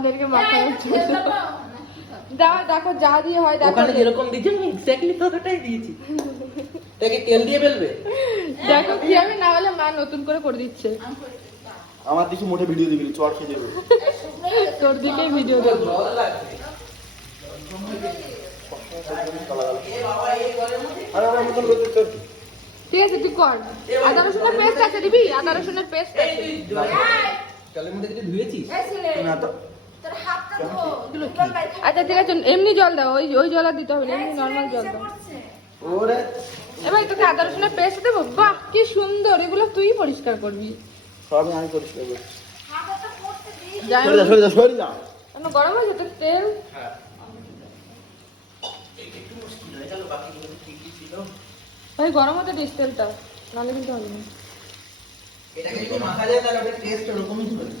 আমাদেরকে মাথায় দাও, দেখো যা দিয়ে হয় দেখো। ওখানে যেরকম দিয়েছে আমি এক্স্যাক্টলি ততটাই দিয়েছি। এটাকে তেল দিয়ে বেলবে? দেখো কি আমি না হলে মা নতুন করে দিচ্ছে। আমার দিকে মোটে ভিডিও দিবি, চট খেয়ে যাবে। তোর দিকেই ভিডিও দেবো। জল লাগবে। আরে আমার মতন করতে চল। ঠিক আছে তুই কর। আদা রসুনের পেস্ট আছে দিবি? আদা রসুনের পেস্ট আছে। জলের মধ্যে কিছু ধুয়েছিস? না তো। আচ্ছা ঠিক আছে, এমনি জল দাও, ওই জল আর দিতে হবে না, এমনি নর্মাল জল দাও। ওরে এবার তোকে আদা রসুনের পেস্ট দেবো। বাহ কি সুন্দর, এগুলো তুই পরিষ্কার করবি। সবই আমি পরিষ্কার করছি। যাই সরে যা, সরে যা, সরে যা। কেন গরম হয়েছে তোর তেল? হ্যাঁ। একটু মুশকিল হয়ে গেল, বাকিগুলো তো ঠিকই ছিল। ভাই গরম হতে দিস তেলটা, নাহলে কিন্তু হবে না। এটাকে যদি মাখা যায় তাহলে টেস্ট ওরকমই হবে।